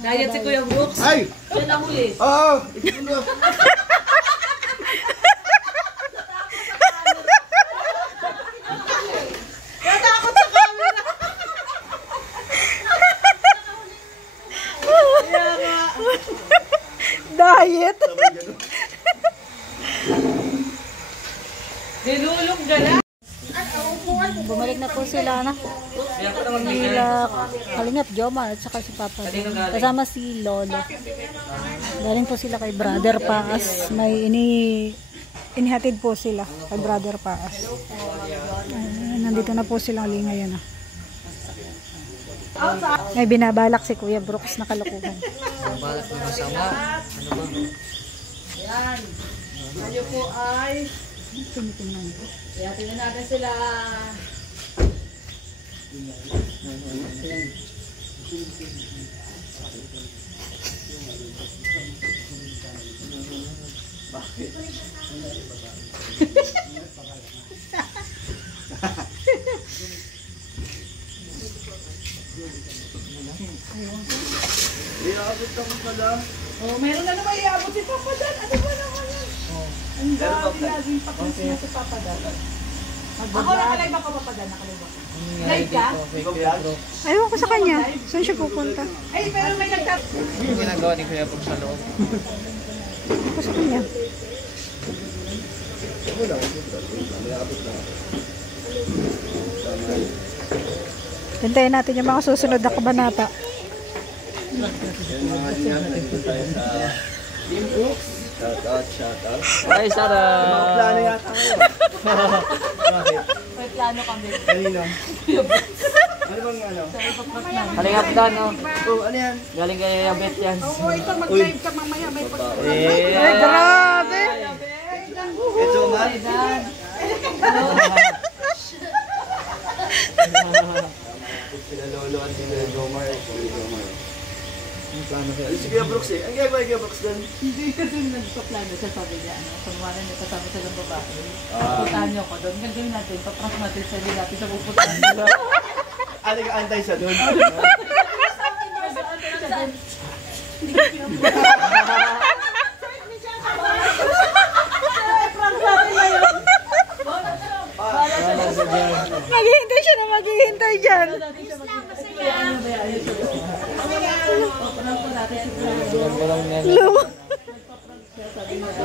Diet si Kuya Brooks. Ay! Siya na huli. Oo! Ikaw na. Natakot sa camera. Kaya nga. Diet. Nilulog gala. Bumalik na po sila na. Sila Kalingap Jomar at saka si Papa. Kasama si Lolo. Galing po sila kay Brother Paas. May inihatid po sila kay Brother Paas. Nandito na po sila ngayon. May binabalak si Kuya Brooks na kalukuhan. Balak na masama. Ano ba? Yan. Tayo po ay... Kaya tingnan natin sila. Bakit? Iabot ako pala. Oh, meron na naman iabot si Papa Dan. Ano ba naman yan? Ang dami laging pakis na si Papa Dan. Ako nakalive ako Papa Dan, nakalive ako. Live ka? Ayaw ko sa kanya. Saan siya pupunta? Ay, pero may nagtat... Yung ginagawa ni Kuya Brooks sa loob. Ako sa kanya. Hintayin natin yung mga susunod na kabanata. Shout out. Ay, Sarah! Mga plano yata kayo. Bakit? May plano kami. Kanino? Ano bang ano? Kalingap Dan, no? Oh, ano yan? Galing kay Yabet yan. Oo, ito mag-live ka mamaya. May pag-live. Ay, grabe! Ito man. Sila Lolo at sila Jomar. Ang plano kaya? Si Kuya Brooks eh. Ang gagawin ni Kuya Brooks doon? Hindi kasi nagpa-plano siya, sabi niya, kunwari niya kasama sa ng babae. Puntahan niyo ko doon. Gagawin natin, paprank natin sa hindi natin sa pupuntahan nila. Ano ka antay siya doon? Maghihintay siya na maghihintay dyan. Bulong-bulong niya. Luma.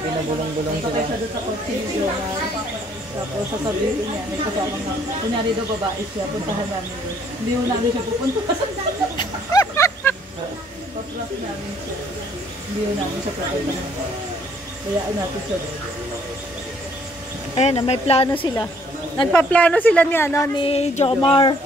Pinabulong-bulong sila. Tapos sasabihin niya, may kasama nga. Kunyari daw babae siya, puntahan namin doon. Hindi mo namin siya pupunta. Paprank namin siya. Hindi mo namin siya pupunta. Kayaan natin siya doon. Ayan, may plano sila. Nagpa-plano sila ni, ni Jomar.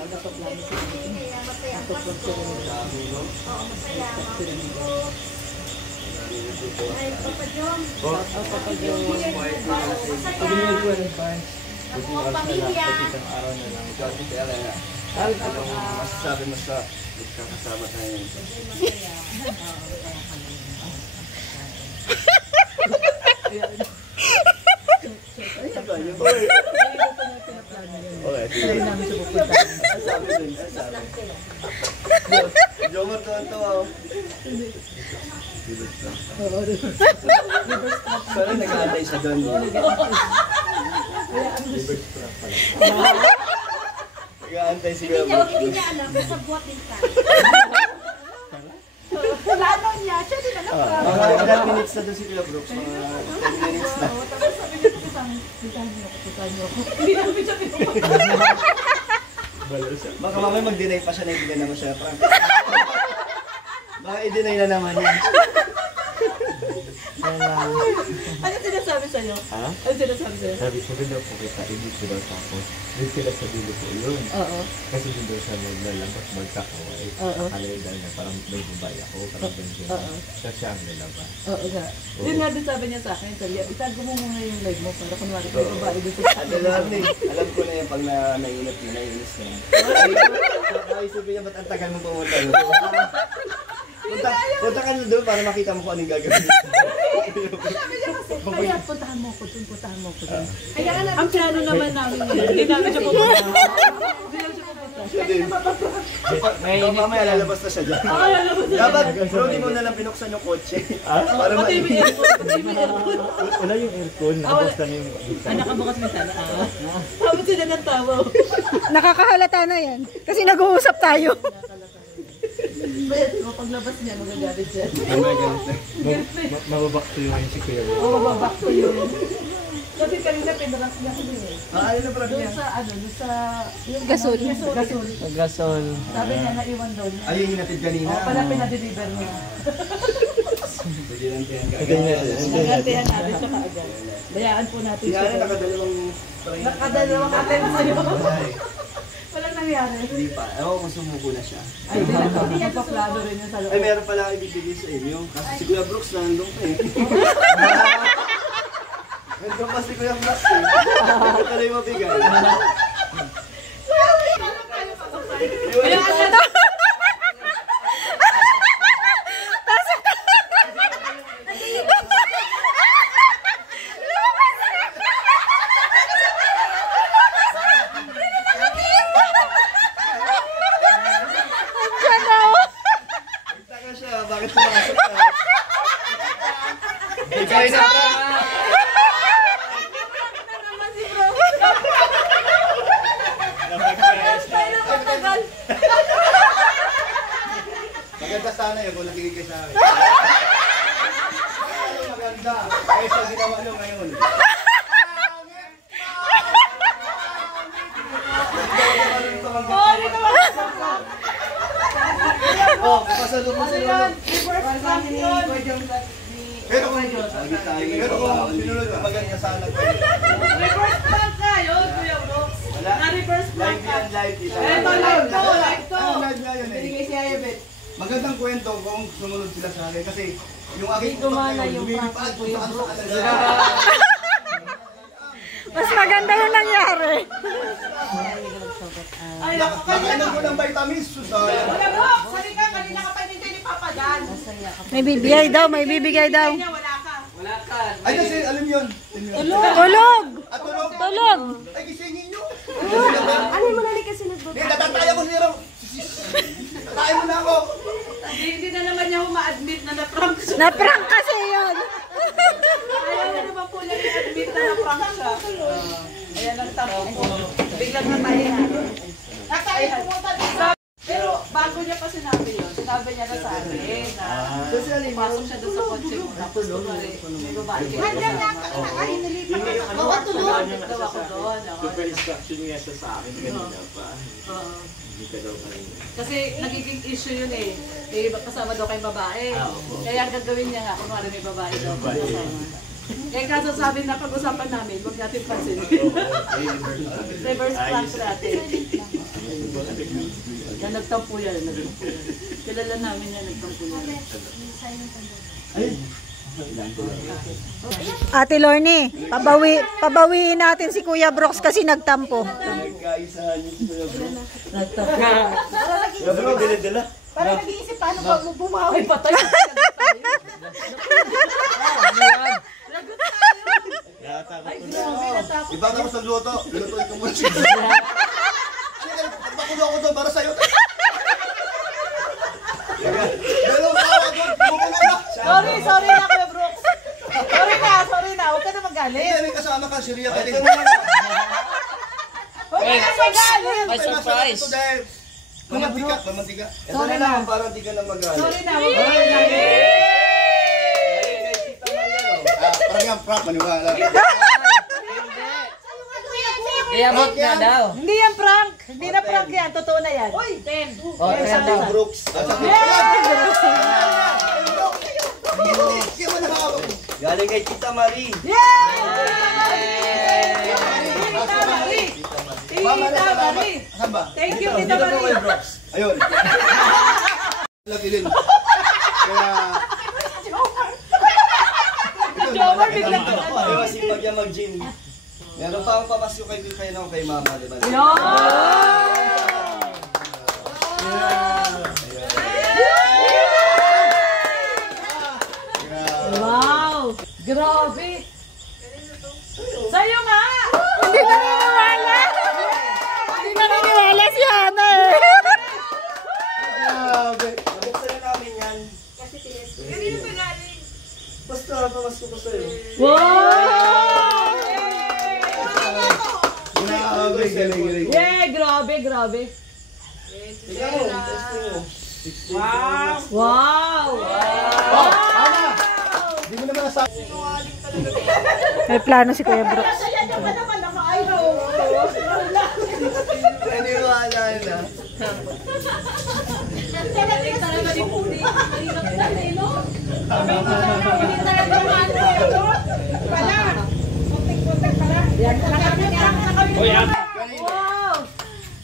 Anong masasabi mo sa kakasama tayo? Hindi namin siya pupunta. Jomar tuwan-tuwa ako. Pero nag-aantay siya doon. Nag-aantay si Kuya Brooks. Hindi niya alam, sa buwat din ka. Plano niya, siya din alam. Mga ilang minutes na doon si Kuya Brooks. Mga 10 minutes na. Tapos sabi niya, puntahan niyo ako. Hindi namin siya pinupunta. Baka mamaya mag-deny pa siya na hindi naman siya prank. Baka i-deny na naman yan. Ano sinasabi sa'yo? Ha? Ano sinasabi sa'yo? Sabi ko rin daw po kita, hindi ko daw tapos. Doon sila sa dulo po yun. Oo. Kasi doon daw siya maglalabas, magkakaway. Oo. Kalay daw niya, parang may babae ako, parang ganyan. Oo. Siya ang lalabas. Oo nga. Yun nga din sabi niya sa akin, sabi niya, itago mo muna yung live mo para kunwari may babae doon sa Alam ko na yan pag naiinip na, naiinis na yan. Ay, sabi niya, ba't ang tagal mo pumunta doon? Punta ka na doon para makita mo kung anong gagawin. Sabi niya kasi, kaya puntahan mo ko doon, puntahan mo ko doon. Ang plano naman namin yun. Hindi namin siya pupunta. Hindi namin siya pupunta. Siya din. Mamaya lalabas na siya dyan. Dapat, bro, di mo na lang binuksan yung kotse. Para mainit. Wala yung aircon, nakabukas lang yung Nakabukas mo sana. Tapos sila ng tawa. Nakakahalata na yan. Kasi nag-uusap tayo. Paglabas niya, magagalit siya. mababak to yung si Kuya. Oo, babak ko yun. Kasi kanina pinaras niya ko eh. Ayun na pala Doon niya. sa ano, doon sa... Yung Gasol. Gasol. Gasol. Sabi niya, naiwan daw niya. Ayun yung natid kanina. Oo, pala pinadeliver niya. Pwede lang kaya Nagantihan natin siya kaagad. Bayaan po natin siya. siya. Siya nakadalawang... Nakadalawang atin sa'yo. Walang nangyari. Hindi pa. Ewan kung sumuko na siya. Ay, hindi na magpaplano rin yun sa loob. Ay, meron pala ako ibibigay sa inyo. Kasi si Kuya Brooks nandun pa eh. Nandun pa si Kuya Brooks eh. Ito pala yung mabigay. Nagtaka siya, bakit pumasok ka? Bigay na pa! Maganda sana yun kung nakikigay sa akin. Maganda. Kaya siya ginawa nyo ngayon. Oh, pasalubong sila. Pero kung sinunod ka, maganda sana pa yun. Reverse prank ka yun, Kuya Brooks. Wala. Na-reverse prank Live ka. yan, live. Ito, live to, live to. Ano live nga yun eh. Binigay si Ayabet. Magandang kwento kung sumunod sila sa akin kasi yung aking utak na yun, lumilipad kung saan sila. Mas maganda yung nangyari. Ay, Nakainan ko ng vitamins, Susaya. Kuya Brooks, halika, kanina ka pa hinintay ni Papa Dan. May bibigay daw, may bibigay daw. Kanya, wala ka. Ay, kasi alam yun. Tulog! At tulog. Tulog! Ay, gisingin nyo. Ano mo na kasi nagbabago? Hindi, natataya ko siya. Tataya mo na ako. Hindi na naman niya ma-admit na na-prank siya. Na-prank kasi yun. Ayaw na naman po niya i-admit na na-prank siya. Ayan ang tapo po. Biglang natayin na. Natayin pumunta dito. Pero bago niya pa sinabi yun, sinabi niya na sa akin na pasok siya doon sa kotse mo. Tapos may babae. Hanggang ay, nilipat ka sa bawat tulog. Daw ako doon. Super instruction niya siya sa akin kanina pa. Oo. Hindi ka daw kanina. Kasi nagiging issue yun eh. May kasama daw kayong babae. Kaya ang gagawin niya nga, kunwari may babae daw kasama. Kaya kaso sabi na pag-usapan namin, huwag natin pansinin. Reverse prank natin. Yan, nagtampo yan. Kilala namin yan, nagtampo yan. Ate Lorne, pabawiin natin si Kuya Brooks kasi nagtampo. Nagkaisahan niyo si Kuya Brooks. Nagtampo. Kuya Brooks, dala-dala. Parang nag-iisip paano ba mo bumawi. Ay, patay. Ibata ko sa luto. Lutuin ko muna siya. Pakulo ako doon para sa'yo. Meron ka ako doon. Bumukulo na. Sorry na, Kuya Brooks. Sorry na. Huwag ka na magalit. Hindi, may kasama ka. Syria ka din. Huwag ka na magalit. May surprise. Mamantika. Ito na lang, parang di ka na magalit. Sorry na, huwag ka na magalit. Parang yung prank, maniwala. Iabot na daw. Hindi yan prank. Hindi na prank yan. Totoo na yan. Uy, 10. O, kaya daw. Brooks. Galing kay Tita Marie. Yay! Tita Marie. Tita Marie. Saan ba? Thank you, Tita Marie. Ayun. Lagi din. Kaya... Jomar, biglang ka na. Ay, masipag yan mag-gym. Meron pa akong pamasyo kay mama, di ba? Wow! Grabe! Sa'yo nga! Hindi naniniwala si Hana eh. Basta, tawas ko pa sa'yo. Wow! Grabe, galing. Yay! Grabe. Ikaw, basta mo. Wow! Wow! Oh, Ana! Hindi mo naman nasabi. May plano si Kuya Brooks. Naniwala na.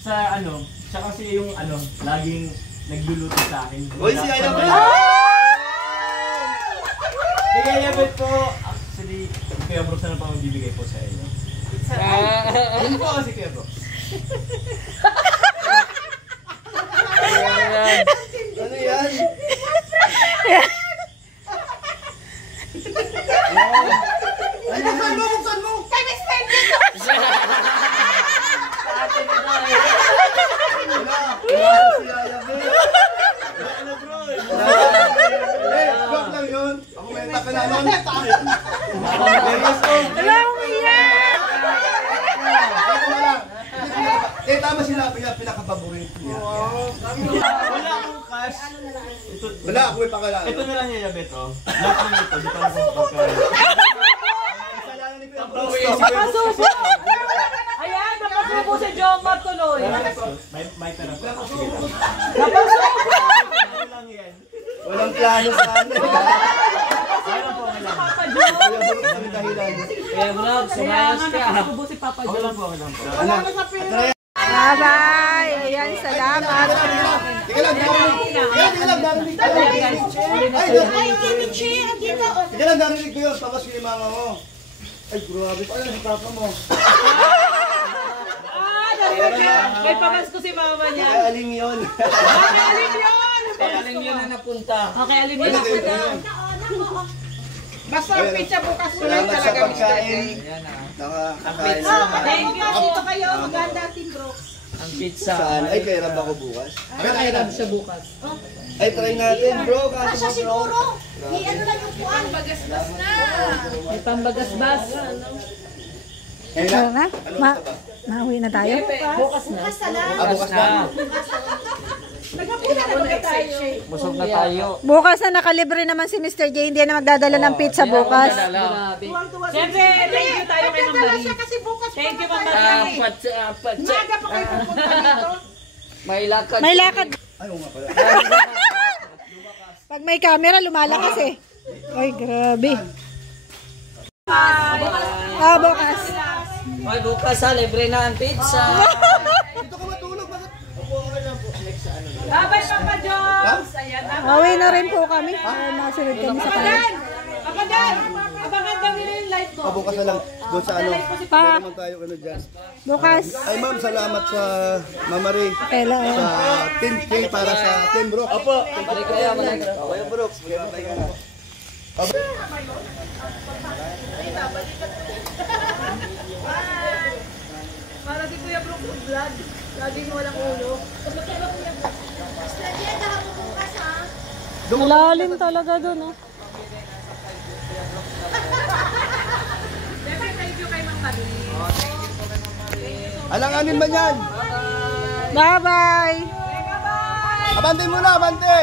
Sa ano, siya kasi yung ano, laging nagluluto sa akin. Uy, si Ayam ba? Kaya Yabet po, actually, Kuya Brooks na pa magbibigay po sa inyo. Ano po kasi Kuya Brooks? Ano yan? Buksan mo! Kami spend Wala si Ayam eh. Ano bro? Joke lang yun. Ako may taka na nun. Wala akong iyak! Tama sila, pinaka-paborito niya. Wala akong cash. Wala, ako may pakala. Ito na lang niya Yabet, oh. Lahat ng ito, di pa na po pagkain. Napasubo! Ayan, napasubo si Jomar tuloy. May pera po. Sige lang. Napasubo! Ano lang yan? Walang plano sa ano. Ano po, okay lang. Papa Jom! Kaya bro, Kaya sumayos nga ka. napasubo si Papa Okay Jom. lang po, okay lang po. Bye-bye! Ayan, salamat. Teka lang, narinig. Ay, Kimichi, andito. Teka lang, narinig ko yun. Tapos yung mama mo. Ay, grabe. Paano si papa mo? Narinig niya. May pamasko si mama niya. Ay, aling yun. Okay, alin yun? Kaya aling yun na napunta. Okay, alin yun? Basta ang pizza bukas ko lang Salamat sa talaga, Mr. pagkain. Ayan na. Nakakain. Thank you. Dito kayo, maganda Team Brooks. Ang pizza. Saan? Ay, kay Rab ako bukas. Kaya natin siya bukas. Ay, try natin, bro. Kasya Kaso siguro. Ni ano lang yung puan. Bagasbas na. May pambagasbas. Ano na? Mauwi na tayo? Bukas na. Bukas na lang. bukas na. Nagapuna na ba tayo? Busog na tayo. Bukas na nakalibre naman si Mr. J. Hindi na magdadala ng pizza bukas. Grabe. Tuwang-tuwa si Siyempre, thank you tayo kay Ma'am Nagdala Marie. siya kasi bukas Thank you, pupunta Ma'am tayo. Marie. Maaga pa kayo pupunta dito. May lakad. May lakad. Ay, oo nga pala. Pag may camera, lumalakas eh. Ay, grabe. Bukas. Ay, bukas ha, libre na ang pizza. Dito ka matulog. Bakit? Opo, okay lang po. Next sa ano. Bye-bye, Papa Joms. Ayan na. Uwi na rin po kami. Masunod kami sa kanila. Papa Dan, abangan daw nila yung live ko. Bukas na lang. Doon sa ano. Pa, Pwede naman tayo ano dyan. bukas. Ay, ma'am, salamat sa Mama Ray. Kela. Sa Team K para sa Team Brooks. Opo. Libre kaya mo na. Kuya Brooks, magpapay ka na. Para di Kuya Brooks yung vlog. Laging walang ulo. Malalim talaga doon, oh. Siyempre, thank you kay Ma'am Marie. Alanganin man yan. Bye-bye. Abante muna, abante.